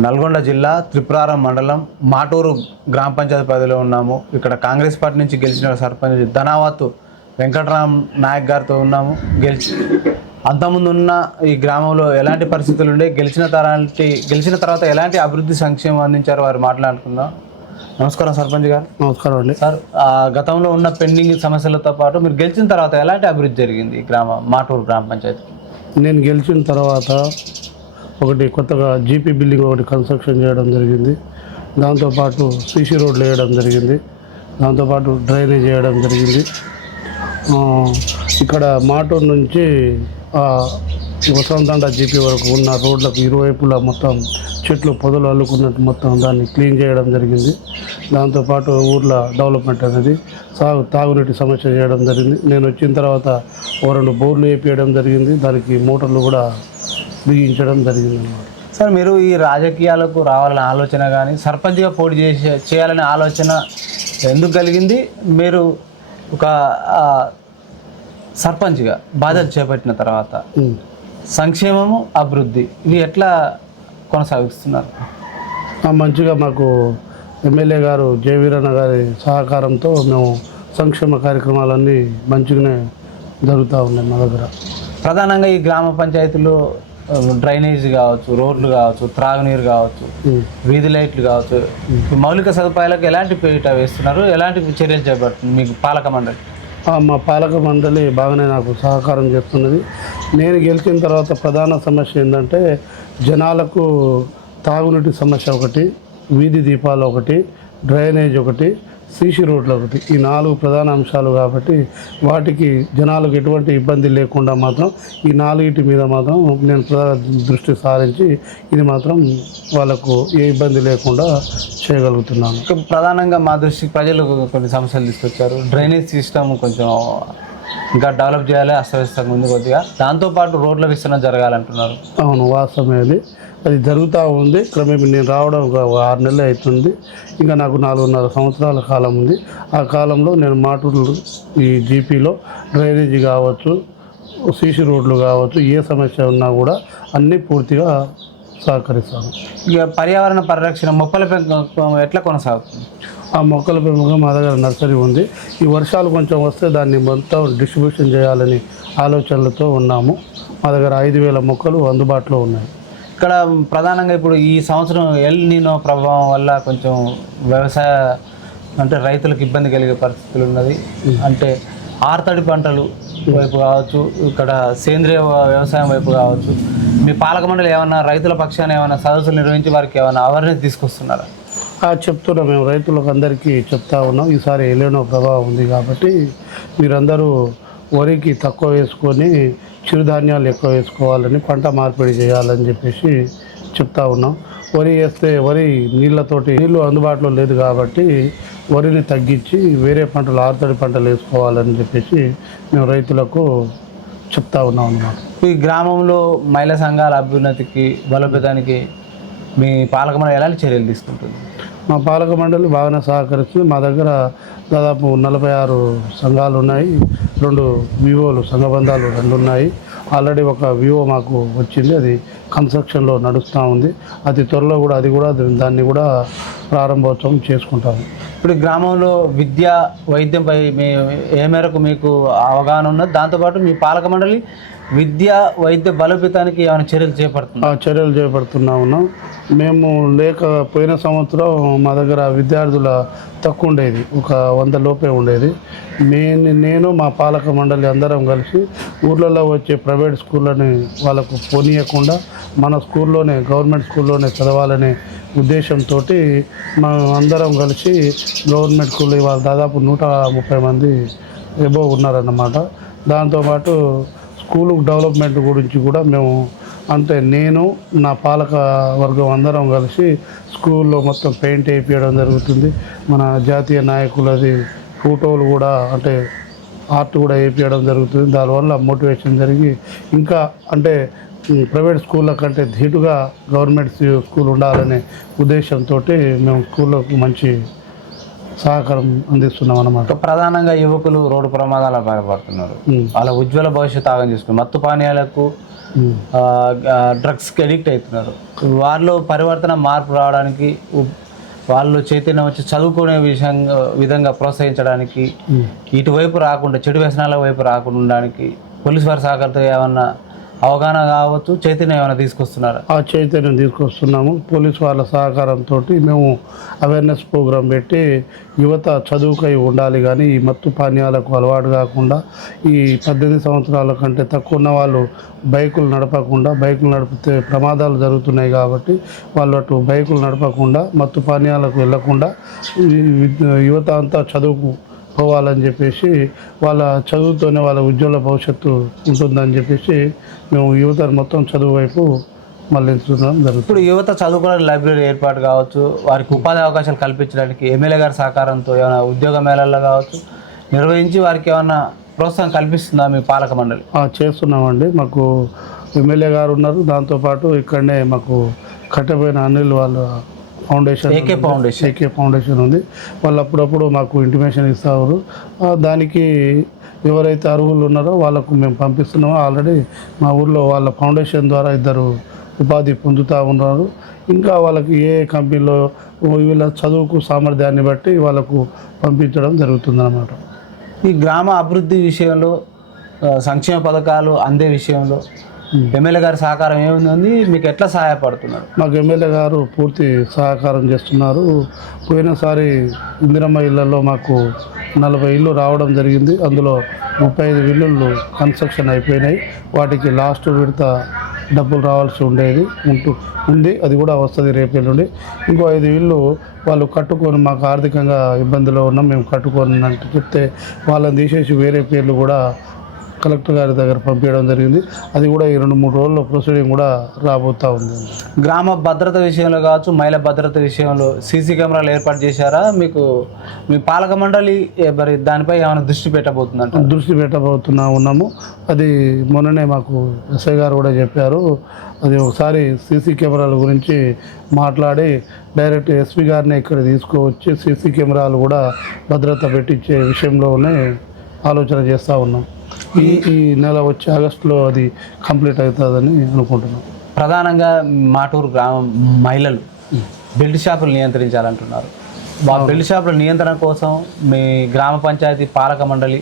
నల్గొండ జిల్లా త్రిపురారం మండలం మాటూరు గ్రామ పంచాయతీ పరిధిలో ఉన్నాము. ఇక్కడ కాంగ్రెస్ పార్టీ నుంచి గెలిచిన సర్పంచ్ ధనావత్ వెంకటరామ్ నాయక్ గారితో ఉన్నాము. అంతకుముందు ఉన్న ఈ గ్రామంలో ఎలాంటి పరిస్థితులు ఉండే, గెలిచిన తర్వాత ఎలాంటి అభివృద్ధి సంక్షేమం అందించారో వారు మాట్లాడుకుందాం. నమస్కారం సర్పంచ్ గారు. నమస్కారం అండి సార్, గతంలో ఉన్న పెండింగ్ సమస్యలతో పాటు మీరు గెలిచిన తర్వాత ఎలాంటి అభివృద్ధి జరిగింది మాటూరు గ్రామ పంచాయతీ? నేను గెలిచిన తర్వాత ఒకటి కొత్తగా జీపీ బిల్డింగ్ ఒకటి కన్స్ట్రక్షన్ చేయడం జరిగింది. దాంతోపాటు సీసీ రోడ్లు వేయడం జరిగింది. దాంతోపాటు డ్రైనేజ్ వేయడం జరిగింది. ఇక్కడ మాటూరు నుంచి వసంతండ జీపీ వరకు ఉన్న రోడ్లకు ఇరువైపులా మొత్తం చెట్లు పొదలు అల్లుకున్నట్టు మొత్తం దాన్ని క్లీన్ చేయడం జరిగింది. దాంతోపాటు ఊర్లో డెవలప్మెంట్ అనేది తాగునీటి సమస్య చేయడం జరిగింది. నేను వచ్చిన తర్వాత 2 బోర్లు వేపించడం జరిగింది. దానికి మోటార్లు కూడా బిగించడం జరిగింది అన్నమాట. సార్, మీరు ఈ రాజకీయాలకు రావాలనే ఆలోచన కానీ సర్పంచ్గా పోటీ చేయాలనే ఆలోచన ఎందుకు కలిగింది? మీరు ఒక సర్పంచ్గా బాధ్యత చేపట్టిన తర్వాత సంక్షేమము, అభివృద్ధి ఇవి ఎట్లా కొనసాగిస్తున్నారు? మంచిగా మాకు ఎమ్మెల్యే గారు జయవీరన్న గారి సహకారంతో మేము సంక్షేమ కార్యక్రమాలన్నీ మంచిగానే జరుగుతూ ఉన్నాయి మా దగ్గర. ప్రధానంగా ఈ గ్రామ పంచాయతీలో డ్రైనేజ్ కావచ్చు, రోడ్లు కావచ్చు, త్రాగునీరు కావచ్చు, వీధి లైట్లు కావచ్చు, మౌలిక సదుపాయాలకు ఎలాంటి పీట వేస్తున్నారు? ఎలాంటి చర్యలు చేపడుతుంది మీకు పాలక మండలి? మా పాలక మండలి బాగానే నాకు సహకారం చేస్తున్నది. నేను గెలిచిన తర్వాత ప్రధాన సమస్య ఏంటంటే జనాలకు తాగునీటి సమస్య ఒకటి, వీధి దీపాలు ఒకటి, డ్రైనేజ్ ఒకటి, సీసీ రోడ్లు ఒకటి, ఈ 4 ప్రధాన అంశాలు కాబట్టి వాటికి జనాలకు ఎటువంటి ఇబ్బంది లేకుండా మాత్రం ఈ 4 మీద మాత్రం నేను దృష్టి సారించి ఇది మాత్రం వాళ్ళకు ఏ ఇబ్బంది లేకుండా చేయగలుగుతున్నాను. ప్రధానంగా మా దృష్టికి ప్రజలు కొన్ని సమస్యలు తీసుకొచ్చారు. డ్రైనేజ్ సిస్టమ్ కొంచెం ఇంకా డెవలప్ చేయాలి, అస్తవ్యస్తంగా ఉంది కొద్దిగా. దాంతోపాటు రోడ్ల విస్తరణ జరగాలంటున్నారు. అవును, వాస్తవమే. అది జరుగుతూ ఉంది. క్రమేపీ నేను రావడం ఒక 6 నెలలు అవుతుంది. ఇంకా నాకు 4.5 సంవత్సరాల కాలం ఉంది. ఆ కాలంలో నేను మాటూరు ఈ జీపీలో డ్రైనేజీ కావచ్చు, సీసీ రోడ్లు కావచ్చు, ఏ సమస్య ఉన్నా కూడా అన్నీ పూర్తిగా సహకరిస్తాను. ఇక పర్యావరణ పరిరక్షణ, మొక్కల పెంపకం ఎట్లా కొనసాగుతుంది? ఆ మొక్కల పెంపకం మా దగ్గర నర్సరీ ఉంది. ఈ వర్షాలు కొంచెం వస్తే దాన్ని మొత్తం డిస్ట్రిబ్యూషన్ చేయాలని ఆలోచనలతో ఉన్నాము. మా దగ్గర 5,000 మొక్కలు అందుబాటులో ఉన్నాయి. ఇక్కడ ప్రధానంగా ఇప్పుడు ఈ సంవత్సరం ఎల్ నీనో ప్రభావం వల్ల కొంచెం వ్యవసాయ అంటే రైతులకు ఇబ్బంది కలిగే పరిస్థితులు ఉన్నది. అంటే ఆర్తడి పంటలు వైపు కావచ్చు, ఇక్కడ సేంద్రియ వ్యవసాయం వైపు కావచ్చు, మీ పాలక మండలి ఏమైనా రైతుల పక్షాన ఏమైనా సదస్సులు నిర్వహించి వారికి ఏమైనా అవేర్నెస్ తీసుకొస్తున్నారా? చెప్తున్నాం, మేము రైతులకు అందరికీ చెప్తా ఉన్నాం. ఈసారి ఎలినో ప్రభావం ఉంది కాబట్టి మీరందరూ వరికి తక్కువ వేసుకొని చిరుధాన్యాలు ఎక్కువ వేసుకోవాలని, పంట మార్పిడి చేయాలని చెప్పేసి చెప్తా ఉన్నాం. వరి వేస్తే నీళ్ళు అందుబాటులో లేదు కాబట్టి వరిని తగ్గించి వేరే పంటలు, ఆర్తడి పంటలు వేసుకోవాలని చెప్పేసి మేము రైతులకు చెప్తా ఉన్నాం అన్నమాట. ఈ గ్రామంలో మహిళా సంఘాల అభ్యున్నతికి, బలోపేతానికి మీ పాలక మండలి ఎలాంటి చర్యలు తీసుకుంటుంది? మా పాలక మండలి బాగానే సహకరిస్తుంది. మా దగ్గర దాదాపు 46 సంఘాలు ఉన్నాయి. 2 వివోలు, సంఘబంధాలు 2 ఉన్నాయి. ఆల్రెడీ ఒక వివో మాకు వచ్చింది, అది కన్స్ట్రక్షన్లో నడుస్తూ ఉంది. అతి త్వరలో కూడా దాన్ని కూడా ప్రారంభోత్సవం చేసుకుంటాము. ఇప్పుడు గ్రామంలో విద్య, వైద్యంపై ఏ మేరకు మీకు అవగాహన ఉన్నది? దాంతోపాటు మీ పాలక మండలి విద్య, వైద్య బలోపేతానికి ఏమైనా చర్యలు చేపడుతున్నా ఉన్నాం. మేము పోయిన సంవత్సరం మా దగ్గర విద్యార్థుల తక్కువ ఉండేది, ఒక 100 లోపే ఉండేది. నేను మా పాలక మండలి అందరం కలిసి ఊర్లలో వచ్చే ప్రైవేట్ స్కూళ్ళని వాళ్ళకు పోనీయకుండా మన స్కూల్లోనే, గవర్నమెంట్ స్కూల్లోనే చదవాలనే ఉద్దేశంతో మనం అందరం కలిసి గవర్నమెంట్ స్కూల్లో ఇవాళ దాదాపు 130 మంది ఎబో ఉన్నారన్నమాట. దాంతోపాటు స్కూలు డెవలప్మెంట్ గురించి కూడా మేము నేను నా పాలక వర్గం అందరం కలిసి స్కూల్లో మొత్తం పెయింట్ వేయించడం జరుగుతుంది. మన జాతీయ నాయకులది ఫోటోలు కూడా అంటే ఆర్ట్ కూడా వేయించడం జరుగుతుంది. దానివల్ల మోటివేషన్ జరిగి ఇంకా అంటే ప్రైవేట్ స్కూళ్ళ కంటే ధీటుగా గవర్నమెంట్ స్కూల్ ఉండాలనే ఉద్దేశంతో మేము స్కూళ్ళకు మంచి సహకారం అందిస్తున్నాం అన్నమాట. ప్రధానంగా యువకులు రోడ్డు ప్రమాదాల బాధపడుతున్నారు. వాళ్ళ ఉజ్వల భవిష్యత్తు ఆగం చేసుకుని మత్తు పానీయాలకు డ్రగ్స్కి అడిక్ట్ అవుతున్నారు. వాళ్ళలో పరివర్తన మార్పు రావడానికి వాళ్ళు చైతన్యం వచ్చి చదువుకునే విధంగా ప్రోత్సహించడానికి, ఇటువైపు రాకుండా చెడు వ్యసనాల వైపు రాకుండా ఉండడానికి పోలీస్ వారి సహకారంతో ఏమన్నా అవగాహన కావచ్చు, చైతన్యం ఏమైనా తీసుకొస్తున్నారు? ఆ చైతన్యం తీసుకొస్తున్నాము. పోలీస్ వాళ్ళ సహకారంతో మేము అవేర్నెస్ ప్రోగ్రాం పెట్టి యువత చదువుకై ఉండాలి, కానీ ఈ మత్తు పానీయాలకు అలవాటు కాకుండా ఈ 18 సంవత్సరాల కంటే తక్కువ ఉన్న వాళ్ళు బైకులు నడిపితే ప్రమాదాలు జరుగుతున్నాయి కాబట్టి వాళ్ళు అటు బైకులు నడపకుండా మత్తు పానీయాలకు వెళ్ళకుండా యువత అంతా చదువుకు పోవాలని చెప్పేసి, వాళ్ళ చదువుతోనే వాళ్ళ ఉజ్వల భవిష్యత్తు ఉంటుందని చెప్పేసి మేము యువతను మొత్తం చదువు వైపు మళ్ళించడం జరుగుతుంది. ఇప్పుడు యువత చదువుకోవడానికి లైబ్రరీ ఏర్పాటు కావచ్చు, వారికి ఉపాధి అవకాశాలు కల్పించడానికి ఎమ్మెల్యే గారి సహకారంతో ఏమైనా ఉద్యోగ మేళాల్లో కావచ్చు నిర్వహించి వారికి ఏమైనా ప్రోత్సాహం కల్పిస్తుందా మీ పాలక మండలి? చేస్తున్నామండి. మాకు ఎమ్మెల్యే గారు ఉన్నారు, దాంతోపాటు ఇక్కడనే మాకు కట్టబోయిన అనిల్ వాళ్ళ ఏకే ఫౌండేషన్ ఉంది. వాళ్ళు అప్పుడప్పుడు మాకు ఇంటిమేషన్ ఇస్తారు. దానికి ఎవరైతే అర్హులు ఉన్నారో వాళ్ళకు మేము పంపిస్తున్నామో. ఆల్రెడీ మా ఊర్లో వాళ్ళ ఫౌండేషన్ ద్వారా 2 ఉపాధి పొందుతూ ఉన్నారు. ఇంకా వాళ్ళకి ఏ కంపెనీలో వీళ్ళ చదువుకు సామర్థ్యాన్ని బట్టి వాళ్ళకు పంపించడం జరుగుతుందన్నమాట. ఈ గ్రామ అభివృద్ధి విషయంలో, సంక్షేమ పథకాలు అందే విషయంలో ఎమ్మెల్యే గారి సహకారం ఏముంది, మీకు ఎట్లా సహాయపడుతున్నారు? మాకు ఎమ్మెల్యే గారు పూర్తి సహకారం చేస్తున్నారు. పోయినసారి ఇందిరమ్మ ఇళ్లలో మాకు 40 ఇళ్ళు రావడం జరిగింది. అందులో 35 ఇళ్ళు కన్స్ట్రక్షన్ అయిపోయినాయి. వాటికి లాస్ట్ విడత డబ్బులు రావాల్సి ఉంది. అది కూడా వస్తుంది రేపే నుండి. ఇంకో 5 ఇళ్ళు వాళ్ళు కట్టుకొని, మాకు ఆర్థికంగా ఇబ్బందిలో ఉన్నాం, మేము కట్టుకొని అంటే చెప్తే వాళ్ళని తీసేసి వేరే పేర్లు కూడా కలెక్టర్ గారి దగ్గర పంపించడం జరిగింది. అది కూడా ఈ 2-3 రోజుల్లో ప్రొసీడింగ్ కూడా రాబోతూ ఉంది. గ్రామ భద్రత విషయంలో కావచ్చు, మహిళా భద్రత విషయంలో సీసీ కెమెరాలు ఏర్పాటు చేశారా? మీకు మీ పాలక మండలి మరి దానిపై ఏమైనా దృష్టి పెట్టబోతుందంట? దృష్టి ఉన్నాము. అది మొన్ననే మాకు ఎస్ఐ గారు కూడా చెప్పారు. అది ఒకసారి సీసీ కెమెరాల గురించి మాట్లాడి డైరెక్ట్ ఎస్పీ గారిని ఇక్కడ తీసుకువచ్చి సీసీ కెమెరాలు కూడా భద్రత పెట్టించే విషయంలోనే ఆలోచన చేస్తూ ఉన్నాం. ఈ నెల వచ్చే ఆగస్టులో అది కంప్లీట్ అవుతుందని అనుకుంటున్నాం. ప్రధానంగా మాటూరు గ్రామం మహిళలు బెల్ట్ షాపులు నియంత్రించాలంటున్నారు. బెల్ట్ షాపుల నియంత్రణ కోసం మీ గ్రామ పంచాయతీ పాలక మండలి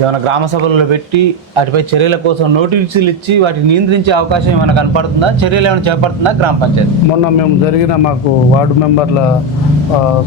ఏమైనా గ్రామ సభలలో పెట్టి వాటిపై చర్యల కోసం నోటీసులు ఇచ్చి వాటిని నియంత్రించే అవకాశం ఏమైనా కనపడుతుందా? చర్యలు ఏమైనా చేపడుతుందా గ్రామ పంచాయతీ? మొన్న మేము జరిగిన మాకు వార్డు మెంబర్ల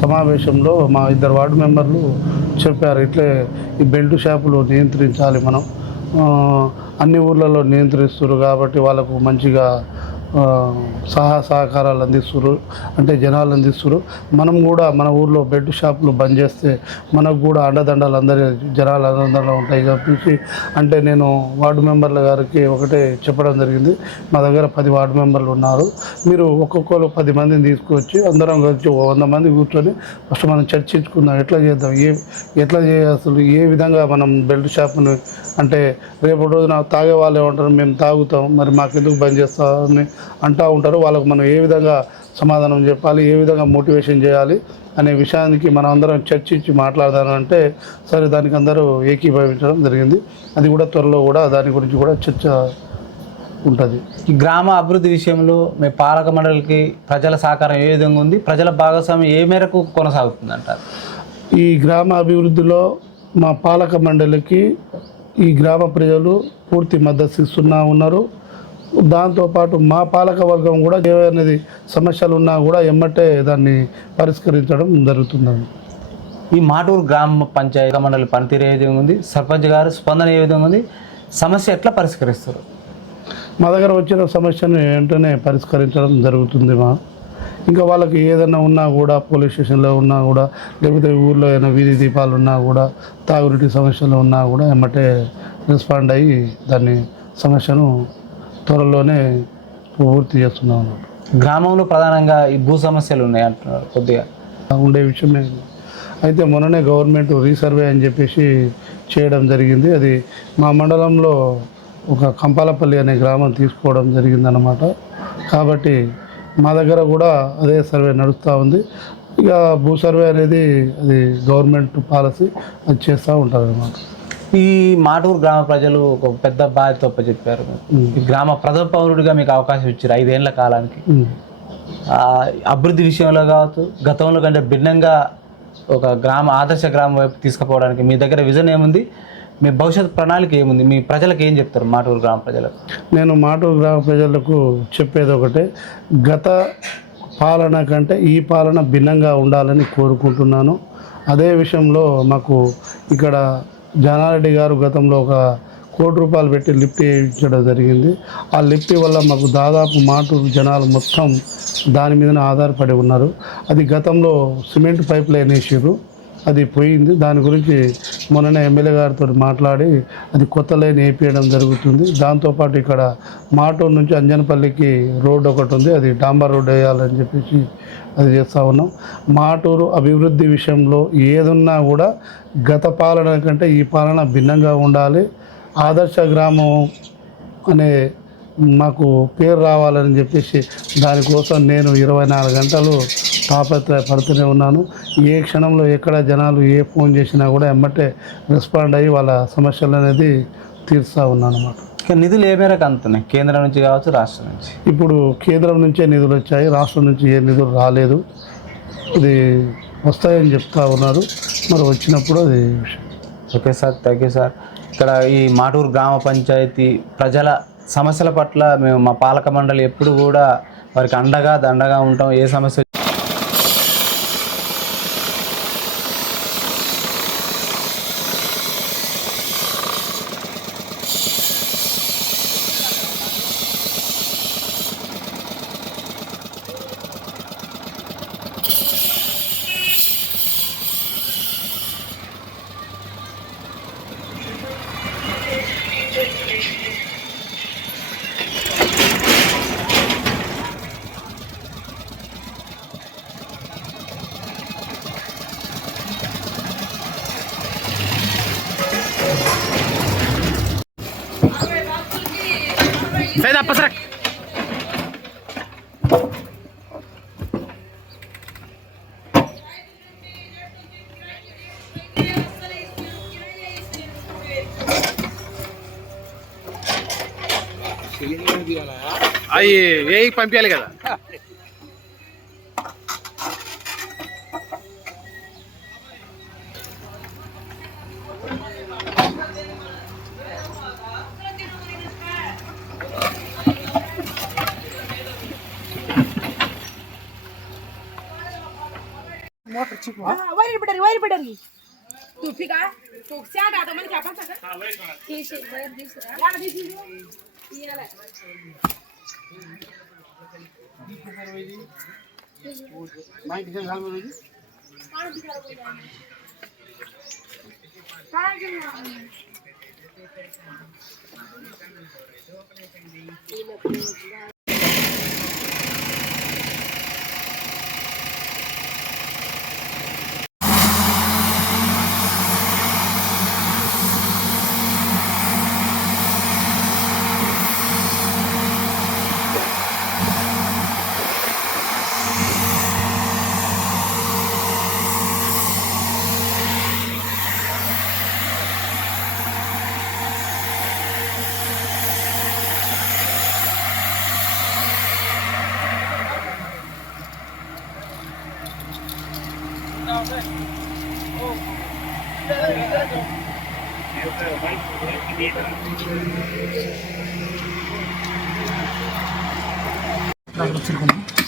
సమావేశంలో మా 2 వార్డు మెంబర్లు చెప్పారు, ఇట్లే ఈ బెల్ట్ షాపులు నియంత్రించాలి, మనం అన్ని ఊర్లలో నియంత్రిస్తారు కాబట్టి వాళ్ళకు మంచిగా సహకారాలు అందిస్తారు, అంటే జనాలు అందిస్తారు. మనం కూడా మన ఊర్లో బెడ్ షాపులు బంద్ చేస్తే మనకు కూడా అండదండలు జనాలు అండదండలు ఉంటాయి కాబట్టి, అంటే నేను వార్డు మెంబర్ల గారికి ఒకటే చెప్పడం జరిగింది. మా దగ్గర 10 వార్డు మెంబర్లు ఉన్నారు, మీరు ఒక్కొక్కరు 10 మందిని తీసుకొచ్చి అందరం కలిసి 100 మంది కూర్చొని ఫస్ట్ మనం చర్చించుకుందాం, ఎట్లా చేద్దాం, ఎట్లా అసలు ఏ విధంగా మనం బెల్ట్ షాపుని, అంటే రేపు రోజున తాగే వాళ్ళు ఏమంటారు, మేము తాగుతాం, మరి మాకెందుకు బంద్ చేస్తామని అంటూ ఉంటారు. వాళ్ళకు మనం ఏ విధంగా సమాధానం చెప్పాలి, ఏ విధంగా మోటివేషన్ చేయాలి అనే విషయానికి మనం అందరం చర్చించి మాట్లాడదానంటే సరే, దానికి అందరూ ఏకీభవించడం జరిగింది. అది కూడా త్వరలో కూడా దాని గురించి కూడా చర్చ ఉంటుంది. ఈ గ్రామ అభివృద్ధి విషయంలో మీ పాలక మండలికి ప్రజల సహకారం ఏ విధంగా ఉంది, ప్రజల భాగస్వామ్యం ఏ మేరకు కొనసాగుతుంది అంటారు? ఈ గ్రామ అభివృద్ధిలో మా పాలక మండలికి ఈ గ్రామ ప్రజలు పూర్తి మద్దతు ఇస్తున్నా ఉన్నారు. దాంతోపాటు మా పాలక వర్గం కూడా ఏవైనా సమస్యలు ఉన్నా కూడా ఎమ్మటే దాన్ని పరిష్కరించడం జరుగుతుందండి. ఈ మాటూరు గ్రామ పంచాయతీ మండలి పనితీరు ఏ విధంగా ఉంది, సర్పంచ్ గారు స్పందన ఏ విధంగా ఉంది, సమస్య ఎట్లా పరిష్కరిస్తారు? మా దగ్గర వచ్చిన సమస్యను వెంటనే పరిష్కరించడం జరుగుతుంది. ఇంకా వాళ్ళకి ఏదైనా ఉన్నా కూడా, పోలీస్ స్టేషన్లో ఉన్నా కూడా, లేకపోతే ఊళ్ళో ఏదైనా వీధి దీపాలు ఉన్నా కూడా, తాగునీటి సమస్యలు ఉన్నా కూడా ఎమ్మటే రెస్పాండ్ అయ్యి దాన్ని సమస్యను త్వరలోనే పూర్తి చేస్తున్నాం. గ్రామంలో ప్రధానంగా ఈ భూ సమస్యలు ఉన్నాయి అంటున్నారు, కొద్దిగా ఉండే విషయమే. అయితే మొన్ననే గవర్నమెంట్ రీసర్వే అని చెప్పేసి చేయడం జరిగింది. అది మా మండలంలో ఒక కంపాలపల్లి అనే గ్రామం తీసుకోవడం జరిగిందన్నమాట. కాబట్టి మా దగ్గర కూడా అదే సర్వే నడుస్తూ ఉంది. ఇక భూ సర్వే అనేది అది గవర్నమెంట్ పాలసీ, అది చేస్తూ ఉంటుంది అన్నమాట. ఈ మాటూరు గ్రామ ప్రజలు ఒక పెద్ద బాధ్యత చెప్పారు. ఈ గ్రామ ప్రథమ పౌరుడిగా మీకు అవకాశం ఇచ్చారు 5 ఏళ్ల కాలానికి. అభివృద్ధి విషయంలో కావచ్చు, గతంలో కంటే భిన్నంగా ఒక ఆదర్శ గ్రామం వైపు తీసుకుపోవడానికి మీ దగ్గర విజన్ ఏముంది? మీ భవిష్యత్ ప్రణాళిక ఏముంది? మీ ప్రజలకు ఏం చెప్తారు మాటూరు గ్రామ ప్రజలకు? నేను మాటూరు గ్రామ ప్రజలకు చెప్పేది ఒకటే, గత పాలన కంటే ఈ పాలన భిన్నంగా ఉండాలని కోరుకుంటున్నాను. అదే విషయంలో మాకు ఇక్కడ జానారెడ్డి గారు గతంలో ఒక ₹1,00,00,000 పెట్టి లిఫ్ట్ వేయించడం జరిగింది. ఆ లిఫ్ట్ వల్ల మాకు దాదాపు మాటూరు జనాలు మొత్తం దాని మీదనే ఆధారపడి ఉన్నారు. అది గతంలో సిమెంట్ పైప్ లైన్ వేసారు, అది పోయింది. దాని గురించి మొన్ననే ఎమ్మెల్యే గారితో మాట్లాడి అది కొత్త లైన్ వేయించడం జరుగుతుంది. దాంతోపాటు ఇక్కడ మాటూరు నుంచి అంజనపల్లికి రోడ్డు ఒకటి ఉంది, అది డాంబర్ రోడ్ వేయాలని చెప్పేసి అది చేస్తూ ఉన్నాం. మాటూరు అభివృద్ధి విషయంలో ఏదున్నా కూడా గత పాలన కంటే ఈ పాలన భిన్నంగా ఉండాలి. ఆదర్శ గ్రామం అనే మాకు పేరు రావాలని చెప్పేసి దానికోసం నేను 24 గంటలు తాపత్రయపడుతూనే ఉన్నాను. ఏ క్షణంలో ఎక్కడ జనాలు ఏ ఫోన్ చేసినా కూడా ఎమ్మటే రెస్పాండ్ అయ్యి వాళ్ళ సమస్యలు అనేది తీరుస్తూ ఉన్నాను అన్నమాట. నిధులు ఏ మేరకు అందుతున్నాయి? కేంద్రం నుంచి కావచ్చు, రాష్ట్రం నుంచి? ఇప్పుడు కేంద్రం నుంచే నిధులు వచ్చాయి, రాష్ట్రం నుంచి ఏ నిధులు రాలేదు. ఇది వస్తాయని చెప్తా ఉన్నారు, మరి వచ్చినప్పుడు అది. Okay sir, thank you sir. ఇక్కడ ఈ మాటూరు గ్రామ పంచాయతీ ప్రజల సమస్యల పట్ల మేము మా పాలక మండలి ఎప్పుడు కూడా వారికి అండగా దండగా ఉంటాం. ఏ సమస్య Saya dapat serak. అయ్యి వేయి పంపించాలి కదా. वायर बिडरी तू फिका तू स्याड आता मन आपण सका तीसे वायर दिस याला दिस याला माइक दे घाल में पानी दिखा पानी Terima kasih.